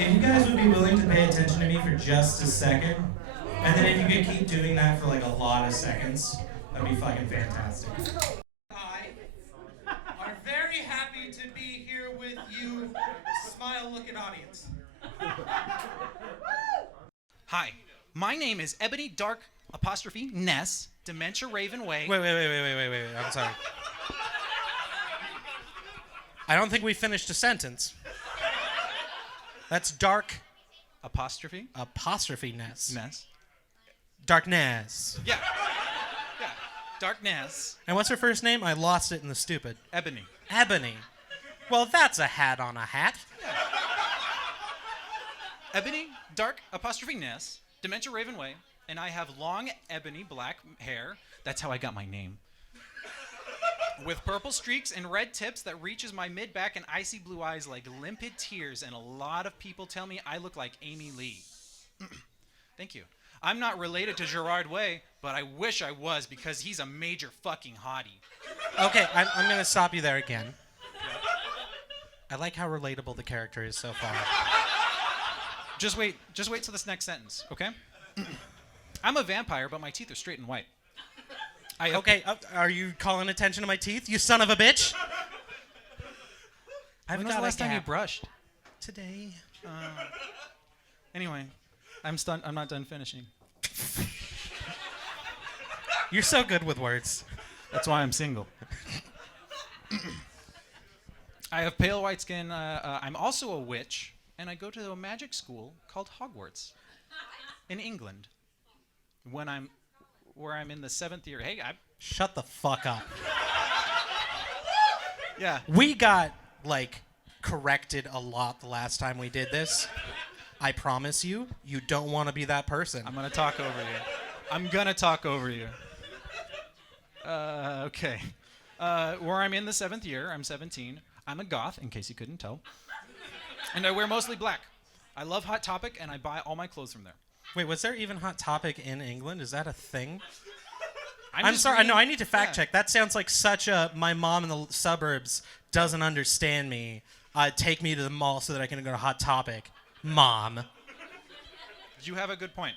If you guys would be willing to pay attention to me for just a second, and then if you could keep doing that for like a lot of seconds, that'd be fucking fantastic. I are very happy to be here with you, smile-looking audience. Hi, my name is Ebony Dark apostrophe Ness, Dementia Raven Way. Wait. I'm sorry. I don't think we finished a sentence. That's dark Apostrophe? apostrophe Ness. Ness. Darkness. Yeah. Yeah. Dark Ness. And what's her first name? I lost it in the stupid. Ebony. Ebony. Well, that's a hat on a hat. Ebony, Dark apostrophe Ness, Dementia Raven Way, and I have long ebony black hair. That's how I got my name. With purple streaks and red tips that reaches my mid-back and icy blue eyes like limpid tears, and a lot of people tell me I look like Amy Lee. Thank you. I'm not related to Gerard Way, but I wish I was because he's a major fucking hottie. Okay, I'm going to stop you there again. I like how relatable the character is so far. Just wait till this next sentence, okay? I'm a vampire, but my teeth are straight and white. Okay, are you calling attention to my teeth, you son of a bitch? When was the last time you brushed? Today. Anyway, I'm not done finishing. You're so good with words. That's why I'm single. I have pale white skin. I'm also a witch, and I go to a magic school called Hogwarts in England. Where I'm in the 7th year. Hey, Shut the fuck up. yeah. We got, corrected a lot the last time we did this. I promise you, you don't want to be that person. I'm gonna talk over you. Okay. Where I'm in the 7th year, I'm 17. I'm a goth, in case you couldn't tell. And I wear mostly black. I love Hot Topic, and I buy all my clothes from there. Wait, was there even Hot Topic in England? Is that a thing? I'm sorry. reading, No, I need to fact check. That sounds like such a my mom in the suburbs doesn't understand me. Take me to the mall so that I can go to Hot Topic. Mom. You have a good point.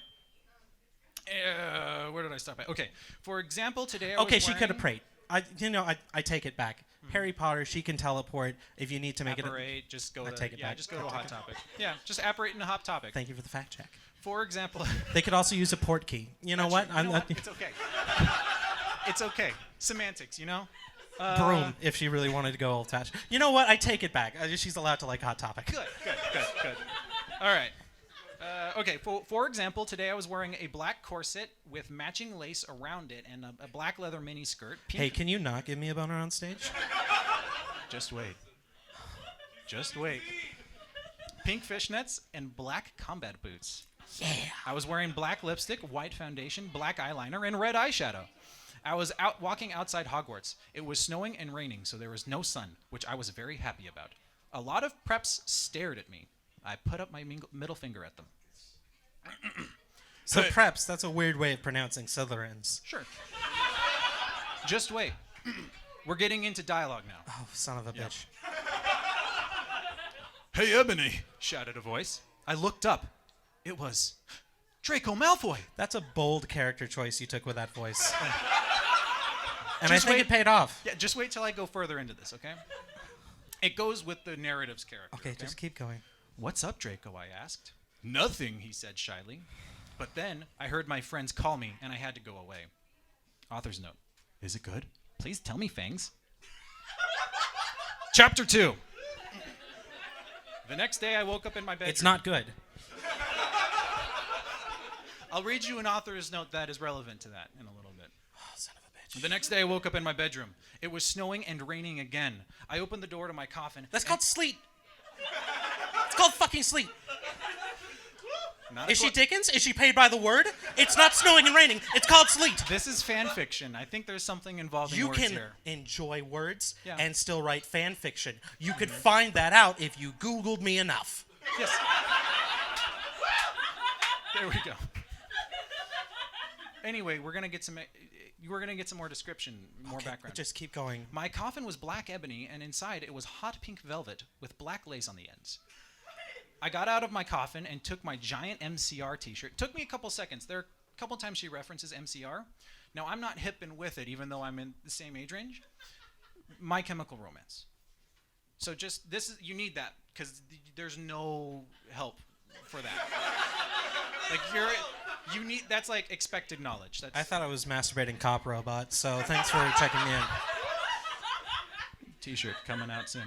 Where did I stop at? Okay. For example, today I was Okay, she wearing... could have prayed. I take it back. Harry Potter, she can teleport. If you need to make Apparate, just go to... take it back. Just go to a Hot Topic. Yeah, just apparate in a Hot Topic. Thank you for the fact check. For example... They could also use a port key. You know what? It's okay. It's okay. Semantics, you know? Broom, if she really wanted to go old-fashioned. You know what? I take it back. She's allowed to like Hot Topic. Good. All right. Okay, for example, today I was wearing a black corset with matching lace around it and a black leather mini skirt. Hey, can you not give me a boner on stage? Just wait. Pink fishnets and black combat boots. Yeah. I was wearing black lipstick, white foundation, black eyeliner, and red eyeshadow. I was out walking outside Hogwarts. It was snowing and raining, so there was no sun, which I was very happy about. A lot of preps stared at me. I put up my middle finger at them. So preps, that's a weird way of pronouncing Slytherins. Sure. Just wait. We're getting into dialogue now. Oh, son of a bitch. Hey, Ebony, shouted a voice. I looked up. It was Draco Malfoy. That's a bold character choice you took with that voice. And Just I think wait. it paid off. Yeah, just wait till I go further into this, okay? It goes with the narrative's character. Okay, just keep going. What's up, Draco? I asked. Nothing, he said shyly. But then I heard my friends call me, and I had to go away. Author's note. Is it good? Please tell me, Fangs. Chapter 2. The next day I woke up in my bedroom. It's not good. I'll read you an author's note that is relevant to that in a little bit. Oh, son of a bitch. The next day I woke up in my bedroom. It was snowing and raining again. I opened the door to my coffin. That's called sleet. It's called fucking sleet. Is she Dickens? Is she paid by the word? It's not snowing and raining. It's called sleet. This is fan fiction. I think there's something involving You words can here. enjoy words Yeah. and still write fan fiction. You could find that out if you Googled me enough. Yes. There we go. Anyway, we're gonna get some more description, more background. Just keep going. My coffin was black ebony, and inside it was hot pink velvet with black lace on the ends. I got out of my coffin and took my giant MCR t-shirt. Took me a couple seconds. There are a couple times she references MCR. Now, I'm not hip and with it, even though I'm in the same age range. My Chemical Romance. So just, you need that, because there's no help for that. Like, you need, that's like expected knowledge. I thought I was masturbating cop robot, so thanks for checking me in. T-shirt coming out soon.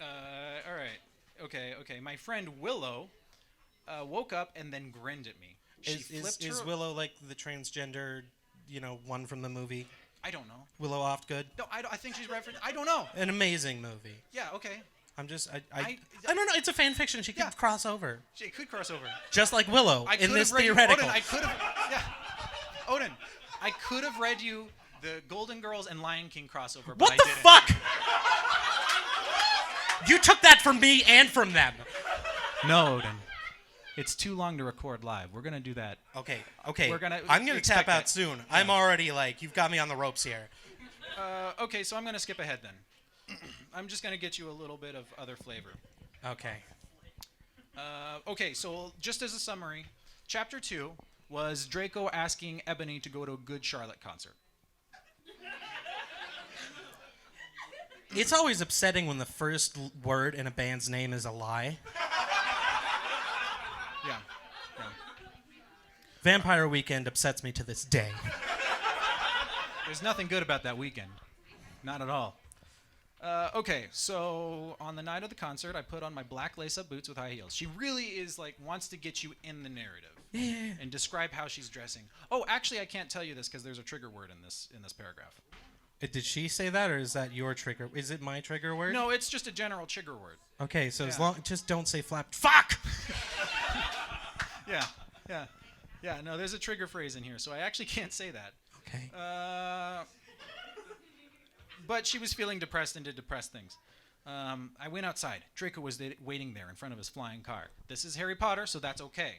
All right. Okay. My friend Willow woke up and then grinned at me. Is Willow like the transgender, one from the movie? I don't know. Willow Oftgood? No, I think she's referenced. I don't know. An amazing movie. Yeah, okay. I don't know. It's a fan fiction. She could cross over. She could cross over. Just like Willow in this theoretical. Odin, I could have. Yeah. Odin, I could have read you the Golden Girls and Lion King crossover, but what I the didn't. fuck? You took that from me and from them. No, Odin. It's too long to record live. We're gonna do that. Okay. I'm gonna tap out soon. Yeah. I'm already you've got me on the ropes here. Okay, so I'm gonna skip ahead then. I'm just gonna get you a little bit of other flavor. Okay. Okay, so just as a summary, Chapter 2 was Draco asking Ebony to go to a Good Charlotte concert. It's always upsetting when the first word in a band's name is a lie. Yeah. Vampire Weekend upsets me to this day. There's nothing good about that weekend. Not at all. Okay, so on the night of the concert, I put on my black lace-up boots with high heels. She really is wants to get you in the narrative. Yeah. And describe how she's dressing. Oh, actually, I can't tell you this because there's a trigger word in this paragraph. Did she say that, or is that your trigger? Is it my trigger word? No, it's just a general trigger word. Okay, so as long, just don't say flap. Fuck. Yeah. No, there's a trigger phrase in here, so I actually can't say that. Okay. But she was feeling depressed and did depressed things. I went outside. Draco was waiting there in front of his flying car. This is Harry Potter, so that's okay.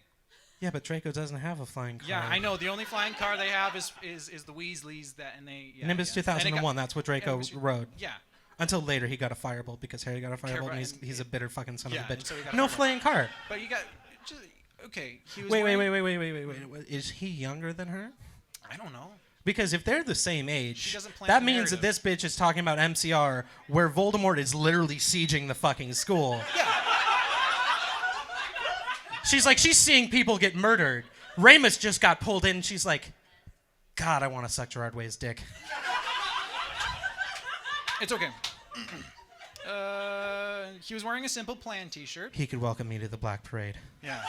Yeah, but Draco doesn't have a flying car. Yeah, I know. The only flying car they have is the Weasleys Nimbus 2001. That's what Draco rode. Yeah. Until later, he got a firebolt because Harry got a firebolt, and he's a bitter fucking son of a bitch. So he got no a flying car. But you got. Okay. He was wait. Is he younger than her? I don't know. Because if they're the same age, She doesn't plan that the means that this bitch is talking about MCR, where Voldemort is literally sieging the fucking school. Yeah. She's seeing people get murdered. Ramus just got pulled in, and she's like, God, I want to suck Gerard Way's dick. It's okay. He was wearing a Simple Plan t-shirt. He could welcome me to the Black Parade. Yeah.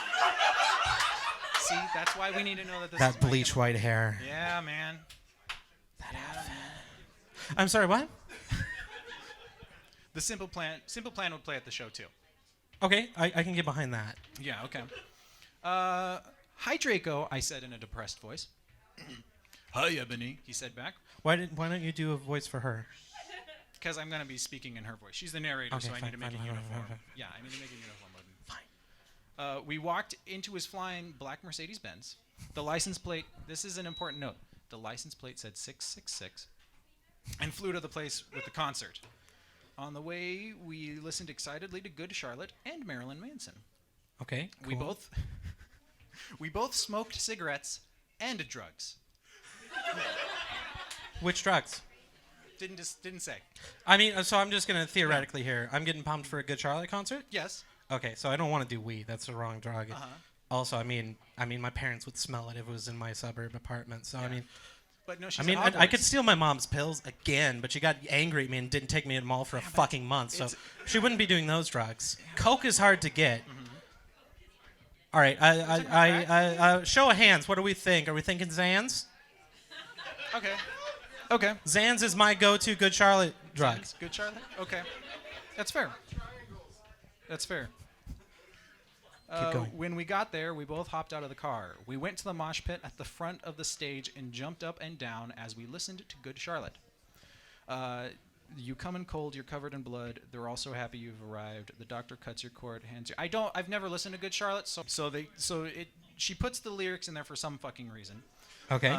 See, that's why we need to know that this that is bleach white hair. Yeah, man. That outfit. I'm sorry, what? The Simple Plan would play at the show too. Okay, I can get behind that. Yeah, okay. Hi, Draco, I said in a depressed voice. Hi, Ebony, he said back. Why don't you do a voice for her? Because I'm going to be speaking in her voice. She's the narrator, okay, so I need to make a uniform. Yeah, I need to make a uniform. Fine. We walked into his flying black Mercedes-Benz. The license plate, this is an important note, the license plate said 666 and flew to the place with the concert. On the way, we listened excitedly to Good Charlotte and Marilyn Manson. Okay, cool. We both smoked cigarettes and drugs. Which drugs? Didn't say. I mean, so I'm just gonna theoretically here. I'm getting pumped for a Good Charlotte concert. Yes. Okay, so I don't want to do weed. That's the wrong drug. Uh-huh. Also, I mean, my parents would smell it if it was in my suburb apartment. So Yeah. I mean, But no, I could steal my mom's pills again, but she got angry at me and didn't take me to the mall for a fucking month. So she wouldn't be doing those drugs. Coke is hard to get. Mm-hmm. All right, I show of hands. What do we think? Are we thinking Zans? Okay. Zans is my go-to Good Charlotte drug. Zans, Good Charlotte? Okay. That's fair. Keep going. When we got there, we both hopped out of the car. We went to the mosh pit at the front of the stage and jumped up and down as we listened to Good Charlotte. You come in cold, you're covered in blood. They're all so happy you've arrived. The doctor cuts your cord, hands you. I've never listened to Good Charlotte, she puts the lyrics in there for some fucking reason. Okay.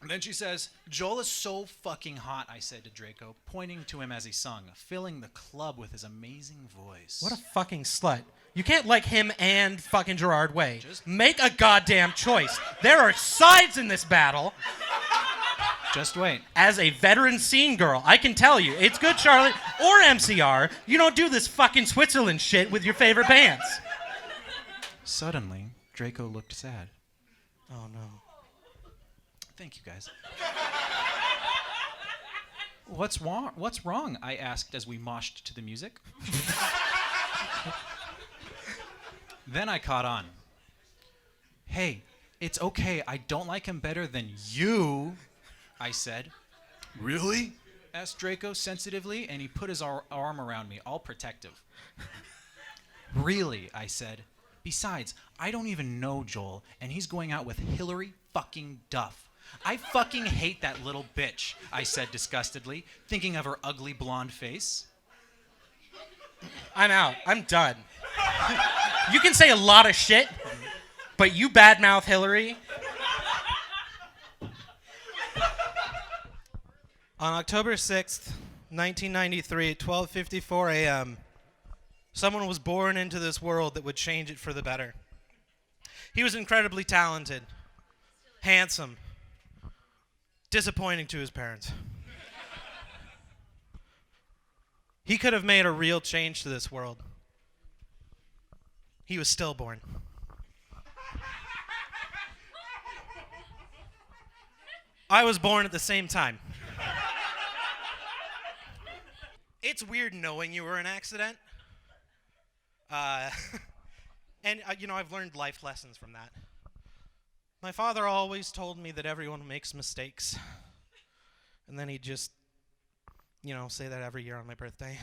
And then she says, Joel is so fucking hot, I said to Draco, pointing to him as he sung, filling the club with his amazing voice. What a fucking slut. You can't like him and fucking Gerard Way. Just- Make a goddamn choice. There are sides in this battle. Just wait. As a veteran scene girl, I can tell you, it's good, Charlotte, or MCR, you don't do this fucking Switzerland shit with your favorite bands. Suddenly, Draco looked sad. Oh, no. Thank you, guys. What's wrong? I asked as we moshed to the music. Then I caught on. Hey, it's okay. I don't like him better than you, I said. Really? Asked Draco sensitively, and he put his arm around me, all protective. Really, I said. Besides, I don't even know Joel, and he's going out with Hillary fucking Duff. I fucking hate that little bitch, I said disgustedly, thinking of her ugly blonde face. I'm out. I'm done. You can say a lot of shit, but you badmouth Hillary. On October 6th, 1993, at 12:54 a.m., someone was born into this world that would change it for the better. He was incredibly talented, handsome, disappointing to his parents. He could have made a real change to this world. He was stillborn. I was born at the same time. It's weird knowing you were an accident. And, I've learned life lessons from that. My father always told me that everyone makes mistakes. And then he'd just, say that every year on my birthday.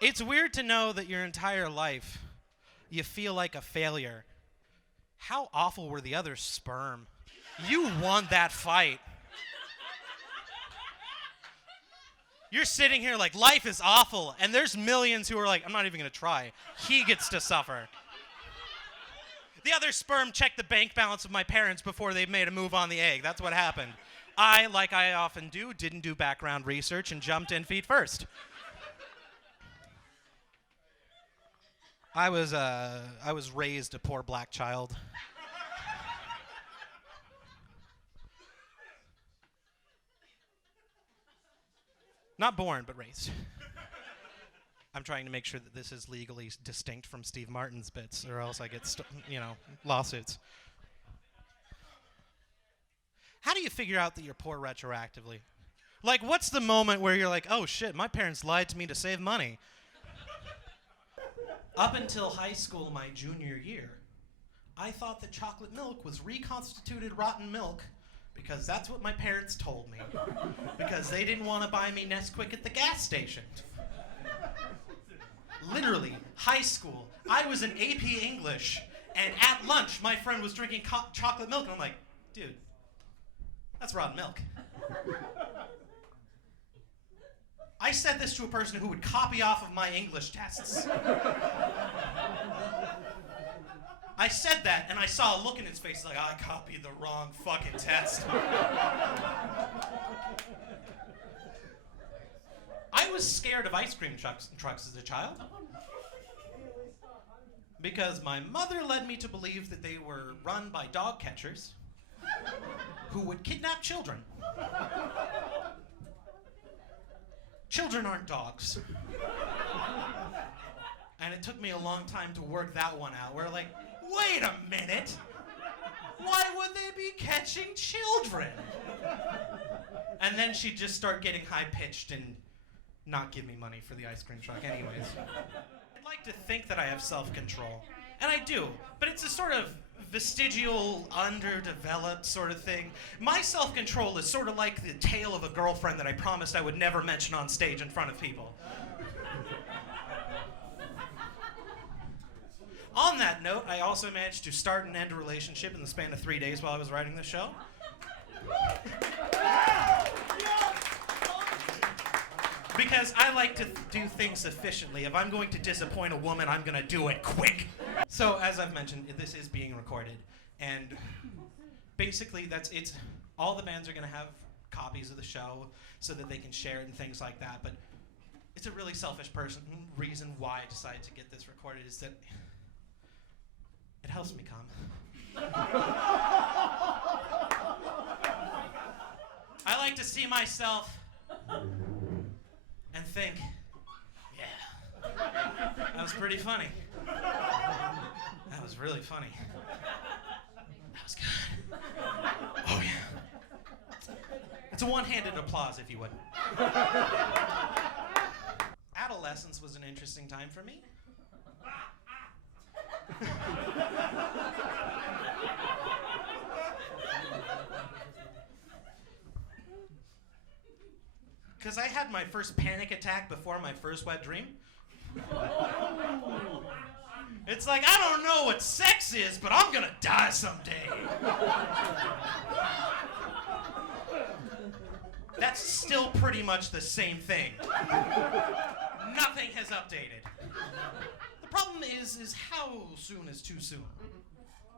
It's weird to know that your entire life you feel like a failure. How awful were the other sperm? You won that fight. You're sitting here like, life is awful, and there's millions who are like, I'm not even going to try. He gets to suffer. The other sperm checked the bank balance of my parents before they made a move on the egg. That's what happened. I, like I often do, didn't do background research and jumped in feet first. I was raised a poor black child. Not born, but raised. I'm trying to make sure that this is legally distinct from Steve Martin's bits, or else I get, lawsuits. How do you figure out that you're poor retroactively? Like, what's the moment where you're like, oh shit, my parents lied to me to save money? Up until high school, my junior year, I thought that chocolate milk was reconstituted rotten milk because that's what my parents told me. Because they didn't want to buy me Nesquik at the gas station. Literally, high school, I was in AP English, and at lunch, my friend was drinking chocolate milk, and I'm like, dude, that's rotten milk. I said this to a person who would copy off of my English tests. I said that, and I saw a look in his face like, I copied the wrong fucking test. I was scared of ice cream trucks as a child. Because my mother led me to believe that they were run by dog catchers who would kidnap children. Children aren't dogs. And it took me a long time to work that one out. We're like, wait a minute. Why would they be catching children? And then she'd just start getting high-pitched and not give me money for the ice cream truck anyways. I'd like to think that I have self-control. And I do. But it's a sort of vestigial, underdeveloped sort of thing. My self-control is sort of like the tale of a girlfriend that I promised I would never mention on stage in front of people. On that note, I also managed to start and end a relationship in the span of 3 days while I was writing this show. Because I like to do things efficiently. If I'm going to disappoint a woman, I'm going to do it quick. So, as I've mentioned, this is being recorded. And basically, it's all the bands are going to have copies of the show so that they can share it and things like that. But it's a really selfish reason why I decided to get this recorded is that it helps me come. I like to see myself and think, yeah, that was pretty funny. That was really funny. That was good. Oh, yeah. It's a one-handed applause, if you would. Adolescence was an interesting time for me. Because I had my first panic attack before my first wet dream. It's like, I don't know what sex is, but I'm gonna die someday. That's still pretty much the same thing. Nothing has updated. The problem is how soon is too soon?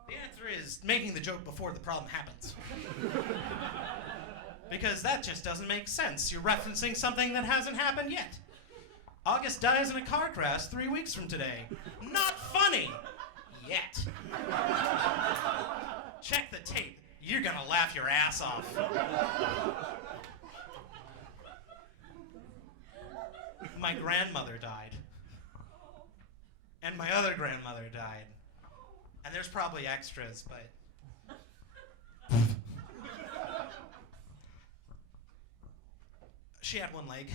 The answer is making the joke before the problem happens. Because that just doesn't make sense. You're referencing something that hasn't happened yet. August dies in a car crash 3 weeks from today. Not funny. Yet. Check the tape. You're gonna laugh your ass off. My grandmother died. And my other grandmother died. And there's probably extras, but... She had one leg.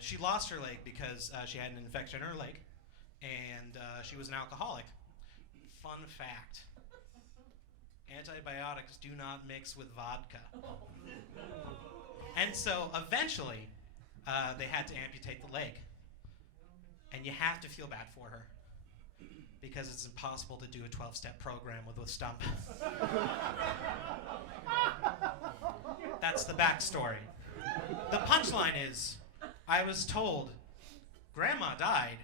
She lost her leg because she had an infection in her leg, and she was an alcoholic. Fun fact. Antibiotics do not mix with vodka. And so eventually, they had to amputate the leg. And you have to feel bad for her, because it's impossible to do a 12-step program with a stump. That's the backstory. The punchline is, I was told, Grandma died,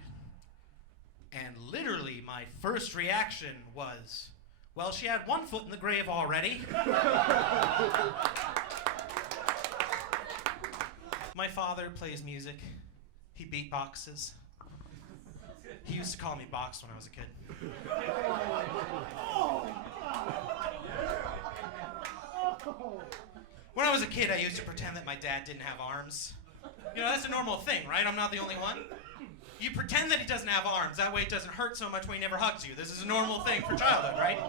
and literally my first reaction was, well, she had one foot in the grave already. My father plays music. He beatboxes. He used to call me Box when I was a kid. When I was a kid, I used to pretend that my dad didn't have arms. You know, that's a normal thing, right? I'm not the only one. You pretend that he doesn't have arms. That way it doesn't hurt so much when he never hugs you. This is a normal thing for childhood, right?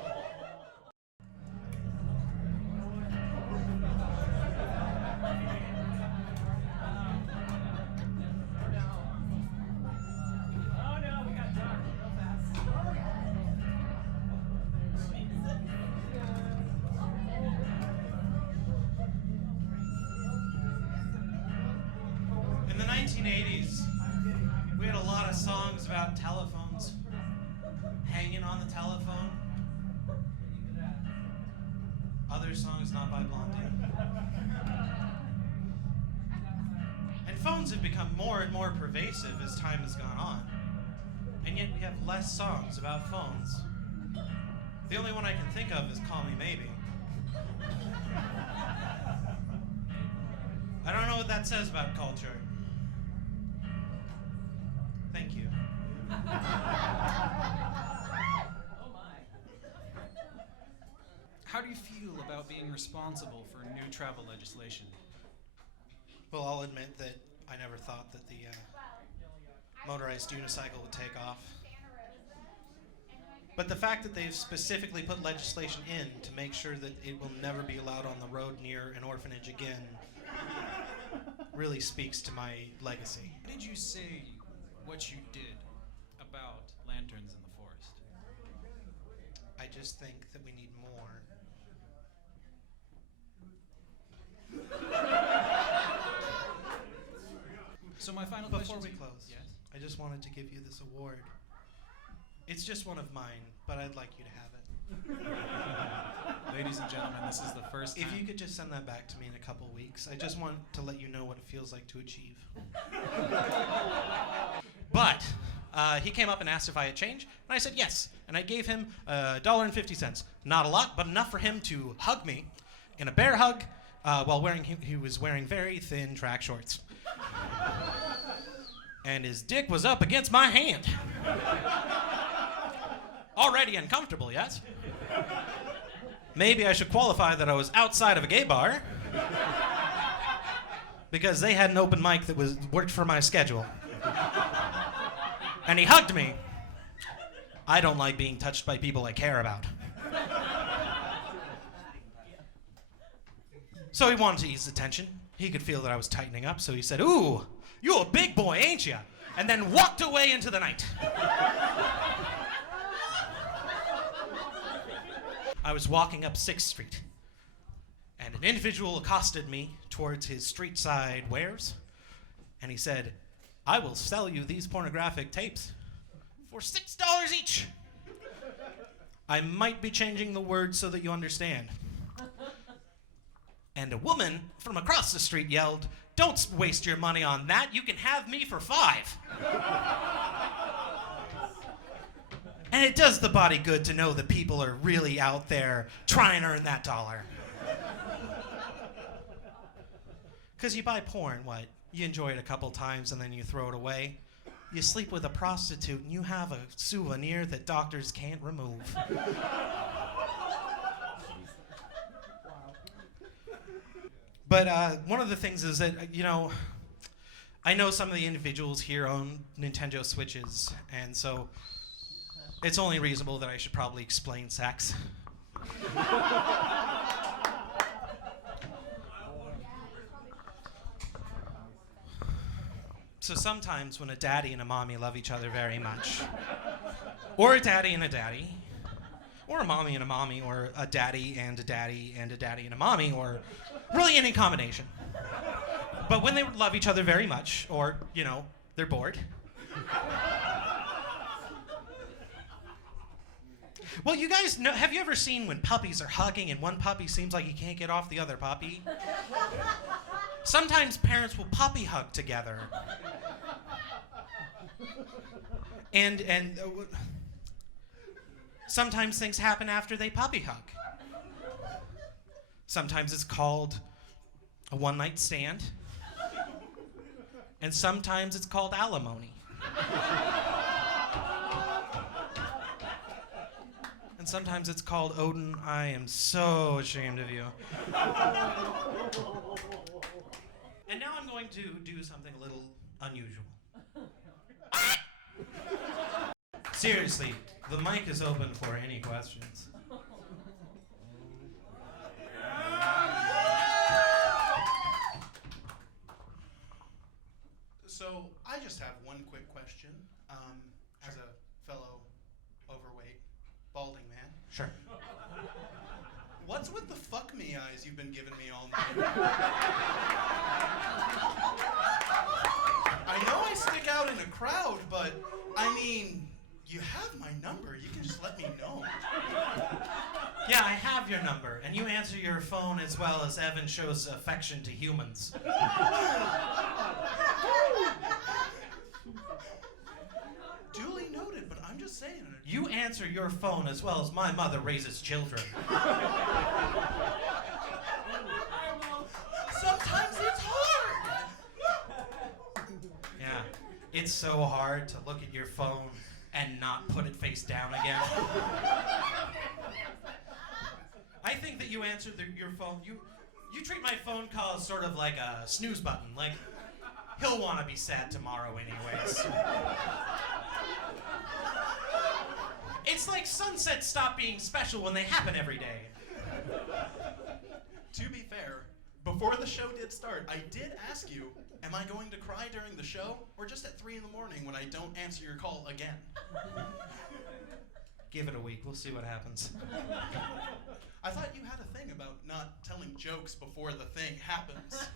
In the 1980s, we had a lot of songs about telephones, hanging on the telephone. Other songs not by Blondie. And phones have become more and more pervasive as time has gone on. And yet we have less songs about phones. The only one I can think of is Call Me Maybe. I don't know what that says about culture. Thank you. How do you feel about being responsible for new travel legislation? Well, I'll admit that I never thought that the motorized unicycle would take off. But the fact that they've specifically put legislation in to make sure that it will never be allowed on the road near an orphanage again really speaks to my legacy. What did you say what you did about lanterns in the forest? I just think that we need more. So my final Before question. we close, Yes. I just wanted to give you this award. It's just one of mine, but I'd like you to have it. Ladies and gentlemen, this is the first time. If you could just send that back to me in a couple weeks, I just want to let you know what it feels like to achieve. But he came up and asked if I had change, and I said yes. And I gave him $1.50. Not a lot, but enough for him to hug me in a bear hug while he was wearing very thin track shorts. And his dick was up against my hand. Already uncomfortable, yes? Maybe I should qualify that I was outside of a gay bar because they had an open mic that worked for my schedule. And he hugged me. I don't like being touched by people I care about. So he wanted to ease the tension. He could feel that I was tightening up, so he said, "Ooh, you a big boy, ain't ya?" And then walked away into the night. I was walking up 6th Street, and an individual accosted me towards his street side wares, and he said, "I will sell you these pornographic tapes for $6 each." I might be changing the words so that you understand. And a woman from across the street yelled, "Don't waste your money on that. You can have me for $5. And it does the body good to know that people are really out there trying to earn that dollar. Because you buy porn, what? You enjoy it a couple times and then you throw it away. You sleep with a prostitute and you have a souvenir that doctors can't remove. But one of the things is that, I know some of the individuals here own Nintendo Switches, and so it's only reasonable that I should probably explain sex. So sometimes when a daddy and a mommy love each other very much, or a daddy and a daddy, or a mommy and a mommy, or a daddy and a daddy and a daddy and a mommy, or really any combination. But when they love each other very much, or, they're bored. Well, you guys know, have you ever seen when puppies are hugging and one puppy seems like he can't get off the other puppy? Sometimes parents will puppy hug together. And sometimes things happen after they puppy hug. Sometimes it's called a one-night stand. And sometimes it's called alimony. And sometimes it's called, "Odin, I am so ashamed of you." And now I'm going to do something a little unusual. Seriously, the mic is open for any questions. So I just have one quick question. As a fellow overweight, balding man, Sure. what's with the fuck me eyes you've been giving me all night? I know I stick out in a crowd, but I mean, you have my number. You can just let me know. Yeah, I have your number, and you answer your phone as well as Evan shows affection to humans. Duly noted, but I'm just saying. You answer your phone as well as my mother raises children. Sometimes it's hard. Yeah, it's so hard to look at your phone and not put it face down again. I think that you answer your phone. You treat my phone call as sort of like a snooze button. Like, he'll want to be sad tomorrow anyways. It's like sunsets stop being special when they happen every day. To be fair, before the show did start, I did ask you, am I going to cry during the show or just at 3 a.m. when I don't answer your call again? Give it a week. We'll see what happens. I thought you had a thing about not telling jokes before the thing happens.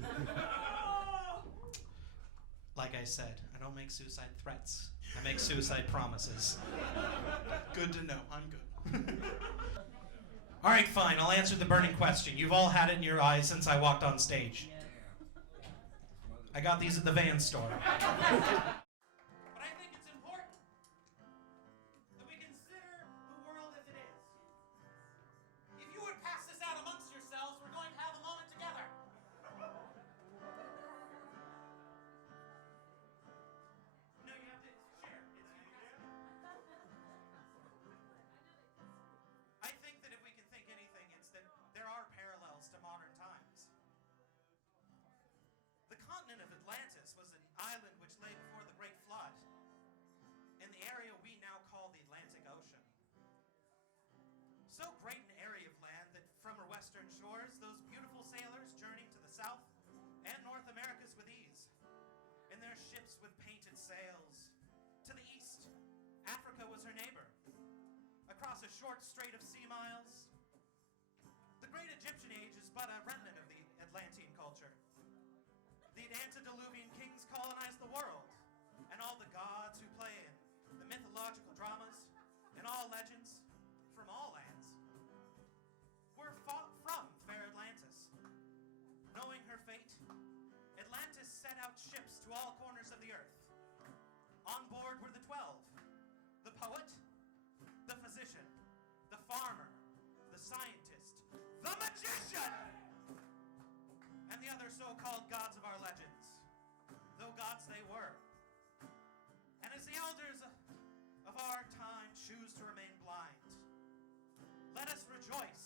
Like I said, I don't make suicide threats. I make suicide promises. Good to know. I'm good. All right, fine. I'll answer the burning question. You've all had it in your eyes since I walked on stage. I got these at the van store. But I think it's important that we consider the world as it is. If you would pass this out amongst yourselves, we're going to have a moment together. No, you have to share. I think that if we can think anything, it's that there are parallels to modern times. The continent of Atlantis was an island which lay before the Great Flood in the area we now call the Atlantic Ocean. So great an area of land that from her western shores, those beautiful sailors journeyed to the South and North Americas with ease, in their ships with painted sails. To the east, Africa was her neighbor. Across a short strait of sea miles, the great Egyptian age is but a remnant of the Atlantean culture. The antediluvian kings colonized the world, and all the gods who play in the mythological dramas and all legends from all lands were fought from fair Atlantis. Knowing her fate, Atlantis sent out ships to all corners of the earth. On board were the 12, the poet, the physician, the farmer, the scientist, the magician, and the other so-called gods of our legends, though gods they were. And as the elders of our time choose to remain blind, let us rejoice